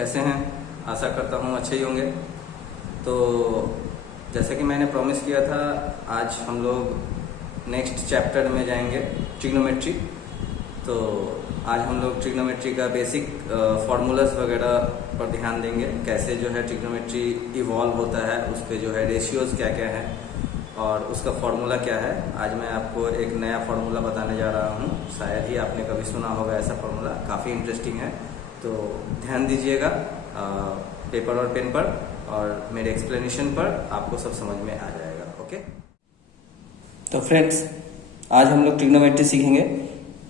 कैसे हैं? आशा करता हूँ अच्छे ही होंगे। तो जैसे कि मैंने प्रॉमिस किया था, आज हम लोग नेक्स्ट चैप्टर में जाएंगे, ट्रिग्नोमेट्री। तो आज हम लोग ट्रिग्नोमेट्री का बेसिक फार्मूलाज वगैरह पर ध्यान देंगे, कैसे जो है ट्रिग्नोमेट्री इवॉल्व होता है, उस पर जो है रेशियोज क्या क्या है और उसका फार्मूला क्या है। आज मैं आपको एक नया फार्मूला बताने जा रहा हूँ। शायद ही आपने कभी सुना होगा ऐसा फार्मूला, काफ़ी इंटरेस्टिंग है। तो ध्यान दीजिएगा पेपर और पेन पर और मेरे एक्सप्लेनेशन पर, आपको सब समझ में आ जाएगा। ओके, तो फ्रेंड्स आज हम लोग ट्रिग्नोमेट्री सीखेंगे।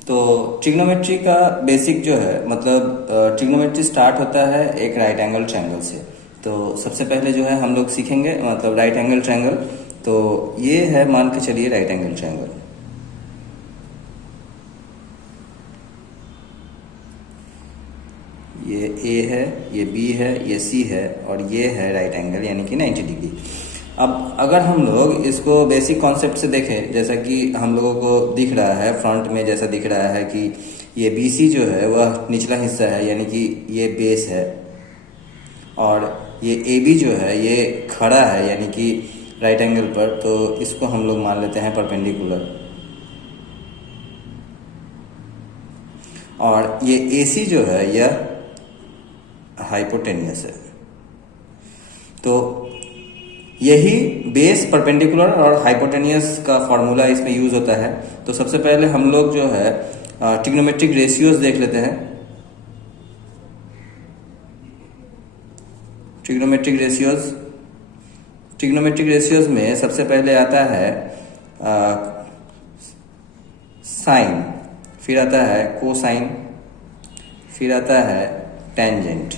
तो ट्रिग्नोमेट्री का बेसिक जो है, मतलब ट्रिग्नोमेट्री स्टार्ट होता है एक राइट एंगल ट्रायंगल से। तो सबसे पहले जो है हम लोग सीखेंगे मतलब राइट एंगल ट्रायंगल। तो ये है, मान के चलिए राइट एंगल ट्रायंगल। ये ए है, ये बी है, ये सी है और ये है राइट एंगल यानी कि 90 डिग्री। अब अगर हम लोग इसको बेसिक कॉन्सेप्ट से देखें, जैसा कि हम लोगों को दिख रहा है फ्रंट में, जैसा दिख रहा है कि ये बी सी जो है वह निचला हिस्सा है यानी कि ये बेस है, और ये ए बी जो है ये खड़ा है यानी कि राइट एंगल पर। तो इसको हम लोग मान लेते हैं परपेंडिकुलर, और ये ए सी जो है यह हाइपोटेनियस है। तो यही बेस, परपेंडिकुलर और हाइपोटेनियस का फॉर्मूला इसमें यूज होता है। तो सबसे पहले हम लोग जो है ट्रिग्नोमेट्रिक रेशियोज देख लेते हैं। ट्रिग्नोमेट्रिक रेशियोज में सबसे पहले आता है साइन, फिर आता है कोसाइन, फिर आता है टेंजेंट,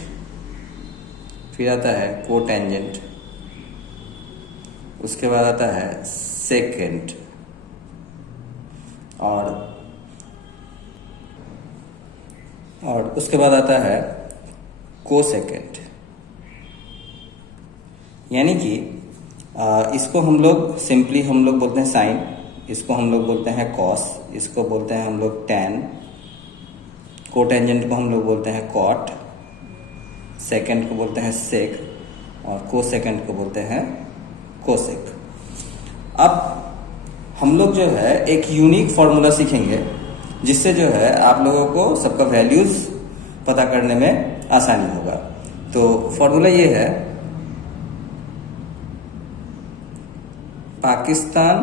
फिर आता है कोटेंजेंट, उसके बाद आता है सेकेंड, और उसके बाद आता है कोसेकेंड। यानी कि इसको हम लोग सिंपली हम लोग बोलते हैं साइन, इसको हम लोग बोलते हैं कॉस, इसको बोलते हैं हम लोग टेन, कोटेंजेंट को हम लोग बोलते हैं कॉट, सेकेंड को बोलते हैं सेक और कोसेकेंड को बोलते हैं कोसेक। अब हम लोग जो है एक यूनिक फॉर्मूला सीखेंगे, जिससे जो है आप लोगों को सबका वैल्यूज पता करने में आसानी होगा। तो फॉर्मूला ये है, पाकिस्तान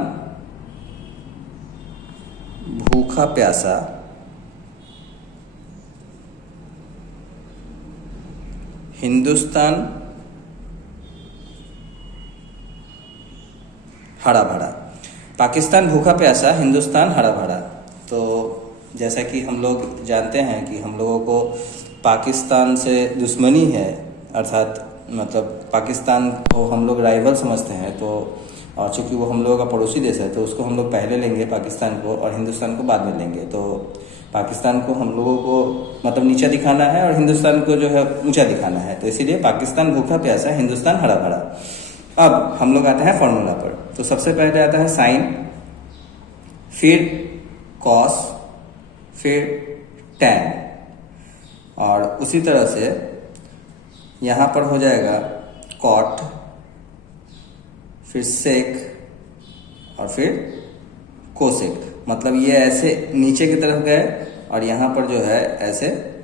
भूखा प्यासा हिंदुस्तान हरा भरा। पाकिस्तान भूखा प्यासा, हिंदुस्तान हरा भरा। तो जैसा कि हम लोग जानते हैं कि हम लोगों को पाकिस्तान से दुश्मनी है, अर्थात मतलब पाकिस्तान को हम लोग राइवल समझते हैं। तो और चूंकि वो हम लोगों का पड़ोसी देश है, तो उसको हम लोग पहले लेंगे पाकिस्तान को, और हिंदुस्तान को बाद में लेंगे। तो पाकिस्तान को हम लोगों को मतलब नीचा दिखाना है और हिंदुस्तान को जो है ऊंचा दिखाना है। तो इसीलिए पाकिस्तान भूखा प्यासा, हिंदुस्तान हरा भरा। अब हम लोग आते हैं फॉर्मूला पर। तो सबसे पहले आता है साइन, फिर कॉस, फिर टैन, और उसी तरह से यहां पर हो जाएगा कॉट, फिर सेक और फिर कोसेक। मतलब ये ऐसे नीचे की तरफ गए और यहाँ पर जो है ऐसे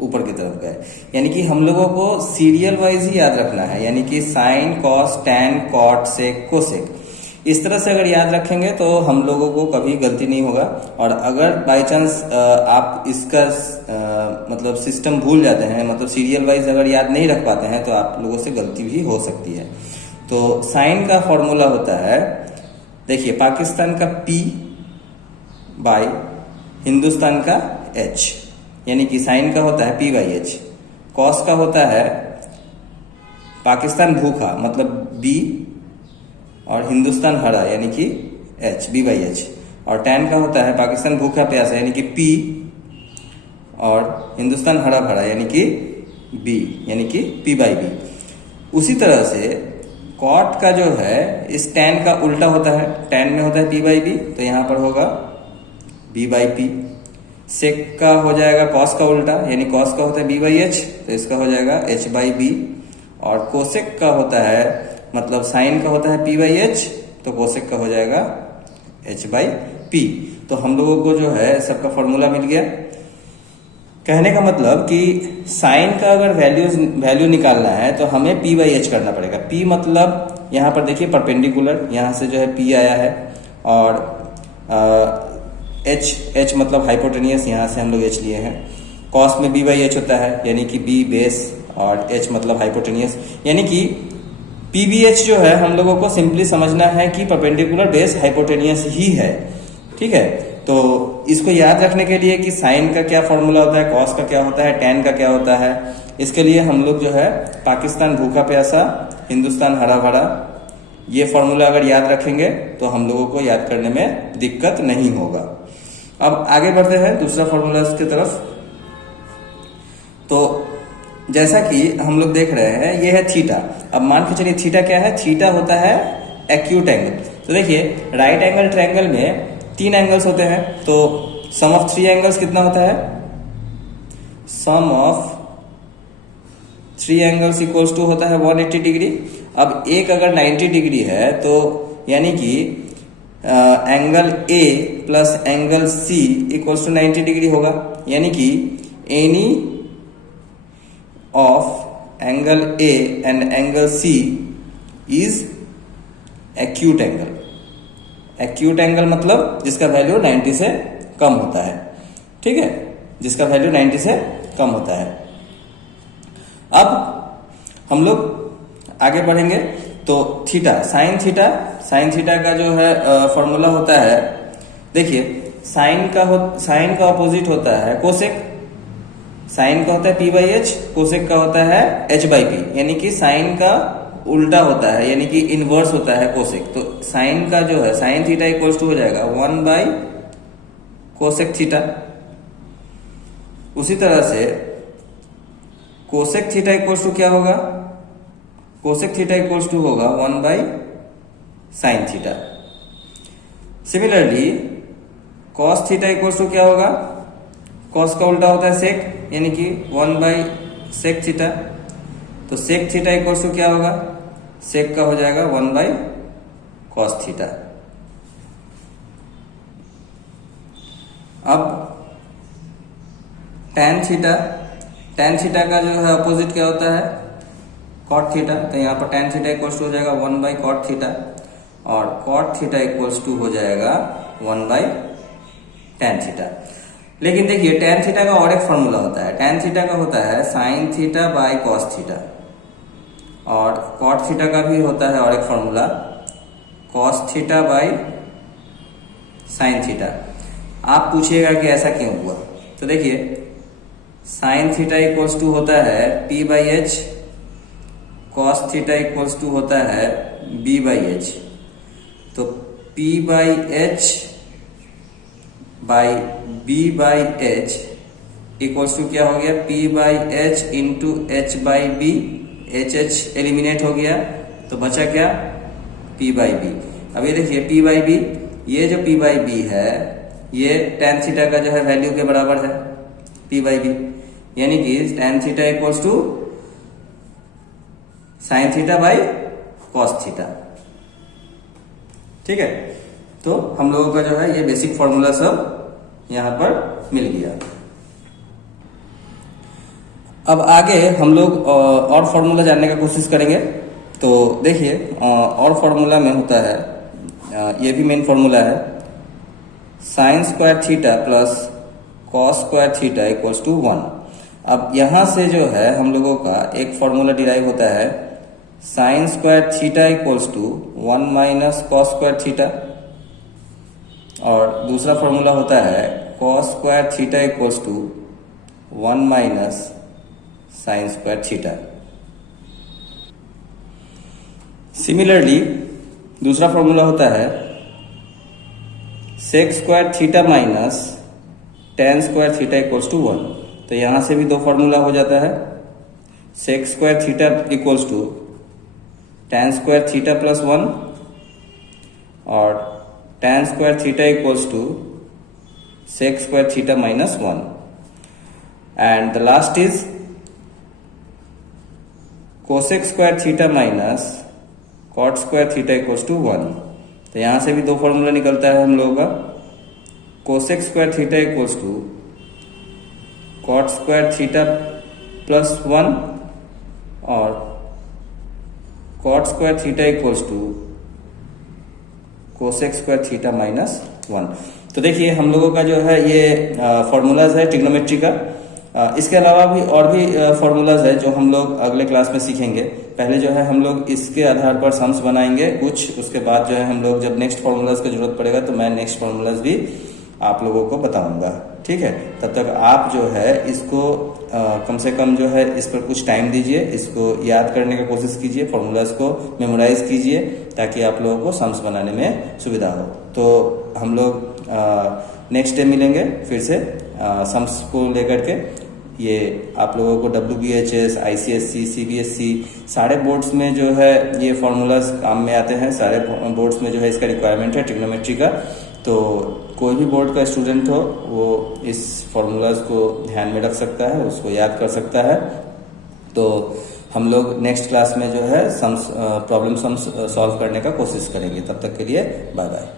ऊपर की तरफ गए। यानी कि हम लोगों को सीरियल वाइज ही याद रखना है, यानी कि साइन, कॉस, टैन, कॉट, सेक, कोसेक। इस तरह से अगर याद रखेंगे तो हम लोगों को कभी गलती नहीं होगा। और अगर बाई चांस आप इसका मतलब सिस्टम भूल जाते हैं, मतलब सीरियल वाइज अगर याद नहीं रख पाते हैं, तो आप लोगों से गलती भी हो सकती है। तो साइन का फॉर्मूला होता है, देखिए, पाकिस्तान का P बाई हिंदुस्तान का H, यानी कि साइन का होता है P बाई H। कॉस का होता है पाकिस्तान भूखा मतलब B, और हिंदुस्तान हरा यानी कि H, B बाई H। और टैन का होता है पाकिस्तान भूखा प्यासा यानी कि P, और हिंदुस्तान हरा भरा यानी कि B, यानी कि P बाई B। उसी तरह से कॉट का जो है इस टैन का उल्टा होता है, टैन में होता है P बाई B, तो यहाँ पर होगा B बाई P। सेक का हो जाएगा कॉस का उल्टा, यानी कॉस का होता है बी बाई एच, तो इसका हो जाएगा एच बाई बी। और कोसेक का होता है, मतलब साइन का होता है पी बाई एच, तो कोसेक का हो जाएगा एच बाई पी। तो हम लोगों को जो है सबका फॉर्मूला मिल गया। कहने का मतलब कि साइन का अगर वैल्यू निकालना है तो हमें पी बाई एच करना पड़ेगा। पी मतलब यहाँ पर देखिए परपेंडिकुलर, यहाँ से जो है पी आया है, और एच मतलब हाइपोटेनियस, यहाँ से हम लोग एच लिए हैं। कॉस में बी बाई एच होता है, यानी कि बी बेस, और एच मतलब हाइपोटेनियस, यानी कि पी बी एच जो है हम लोगों को सिंपली समझना है कि परपेंडिकुलर बेस हाइपोटेनियस ही है। ठीक है, तो इसको याद रखने के लिए कि साइन का क्या फॉर्मूला होता है, कॉस का क्या होता है, टेन का क्या होता है, इसके लिए हम लोग जो है पाकिस्तान भूखा प्यासा हिंदुस्तान हरा भरा, ये फॉर्मूला अगर याद रखेंगे तो हम लोगों को याद करने में दिक्कत नहीं होगा। अब आगे बढ़ते हैं दूसरा फॉर्मूला की तरफ। तो जैसा कि हम लोग देख रहे हैं ये है थीटा। अब मान के चलिए थीटा क्या है, थीटा होता है एक्यूट एंगल। तो देखिए राइट एंगल ट्रायंगल में 3 एंगल्स होते हैं, तो सम ऑफ 3 एंगल्स कितना होता है, सम ऑफ 3 एंगल्स इक्वल्स टू होता है 180 डिग्री। अब एक अगर 90 डिग्री है तो यानी कि angle A plus angle C equals to 90 degree होगा, यानी कि any of angle A and angle C is acute angle. Acute angle मतलब जिसका वैल्यू 90 से कम होता है। ठीक है, जिसका वैल्यू 90 से कम होता है। अब हम लोग आगे बढ़ेंगे तो थीटा, साइन थीटा का जो है फॉर्मूला होता है, देखिए साइन का ऑपोजिट होता है कोसेक। साइन का होता है पी बाई एच, कोसेक का होता है एच बाई पी, यानी कि साइन का उल्टा होता है, यानी कि इनवर्स होता है कोसेक। तो साइन का जो है साइन थीटा इक्वल्स टू हो जाएगा 1 बाई कोसेक थीटा। उसी तरह से कोसेक थीटा इक्वल्स टू क्या होगा, कोसेक थीटा इक्वल्स टू होगा 1 by sine theta. Similarly cos theta equals to क्या होगा, कॉस का उल्टा होता है सेक, यानी कि 1 बाई सेक थीटा। तो सेक थीटा इक्वल्स टू क्या होगा, सेक का हो जाएगा 1 बाई कॉस थीटा। अब tan थीटा का जो है अपोजिट क्या होता है, कॉट थीटा। तो यहाँ पर tan थीटा इक्वल्स टू हो जाएगा 1 बाई कॉट थीटा, और कॉट थीटा इक्वल्स टू हो जाएगा 1 बाई tan थीटा। लेकिन देखिए tan थीटा का और एक फॉर्मूला होता है, tan थीटा का होता है sign theta by cos theta, और कॉट थीटा का भी होता है और एक formula cos theta by sine theta. आप पूछिएगा कि ऐसा क्यों हुआ, तो देखिए साइन थीटा इक्वल्स टू होता है P by H, cos theta equals to होता है बी बाई एच। तो P by H by B by H equals to क्या हो गया, P by H into H by B. H eliminate हो गया तो बचा क्या, पी बाई बी। अब ये देखिए पी बाई बी, ये जो पी बाई बी है ये tan थीटा का जो है वैल्यू के बराबर है पी बाई बी, यानी कि tan theta equals to sine theta by cos theta. ठीक है, तो हम लोगों का जो है ये बेसिक फॉर्मूला सब यहां पर मिल गया। अब आगे हम लोग और फॉर्मूला जानने का कोशिश करेंगे। तो देखिए और फॉर्मूला में होता है, ये भी मेन फॉर्मूला है, sine square theta plus cos square theta equals to 1। अब यहां से जो है हम लोगों का एक फॉर्मूला डिराइव होता है, sine square theta equals to 1 minus cos square theta, और दूसरा फॉर्मूला होता है cos square theta equals to 1 minus sine square theta. Similarly दूसरा फॉर्मूला होता है sec square theta minus tan square theta equals to 1। तो यहां से भी दो फॉर्मूला हो जाता है, sec square theta equals to tan square theta plus 1, और tan square theta equals to sec square theta minus 1, and the last is cosec square theta minus cot square theta equals to 1। तो यहां से भी दो formula निकलता है हम लोगों का, cosec square theta equals to cot square theta plus 1 और cot square theta equals to cosec square theta minus 1। तो देखिए हम लोगों का जो है ये फॉर्मूलाज है ट्रिग्नोमेट्री का। इसके अलावा भी और भी फॉर्मूलाज है जो हम लोग अगले क्लास में सीखेंगे। पहले जो है हम लोग इसके आधार पर सम्स बनाएंगे कुछ, उसके बाद जो है हम लोग जब नेक्स्ट फॉर्मूलाज की जरूरत पड़ेगा तो मैं नेक्स्ट फॉर्मूलाज भी आप लोगों को बताऊंगा, ठीक है। तब तक आप जो है इसको कम से कम जो है इस पर कुछ टाइम दीजिए, इसको याद करने की कोशिश कीजिए, फॉर्मूलाज को मेमोराइज कीजिए ताकि आप लोगों को सम्स बनाने में सुविधा हो। तो हम लोग नेक्स्ट डे मिलेंगे फिर से सम्स को लेकर के। ये आप लोगों को WBHS, ICSE, CBSE सारे बोर्ड्स में जो है ये फॉर्मूलाज काम में आते हैं। सारे बोर्ड्स में जो है इसका रिक्वायरमेंट है ट्रिग्नोमेट्री का। तो कोई भी बोर्ड का स्टूडेंट हो वो इस फॉर्मूलाज को ध्यान में रख सकता है, उसको याद कर सकता है। तो हम लोग नेक्स्ट क्लास में जो है सम्स प्रॉब्लम सम्स सॉल्व करने का कोशिश करेंगे। तब तक के लिए बाय बाय।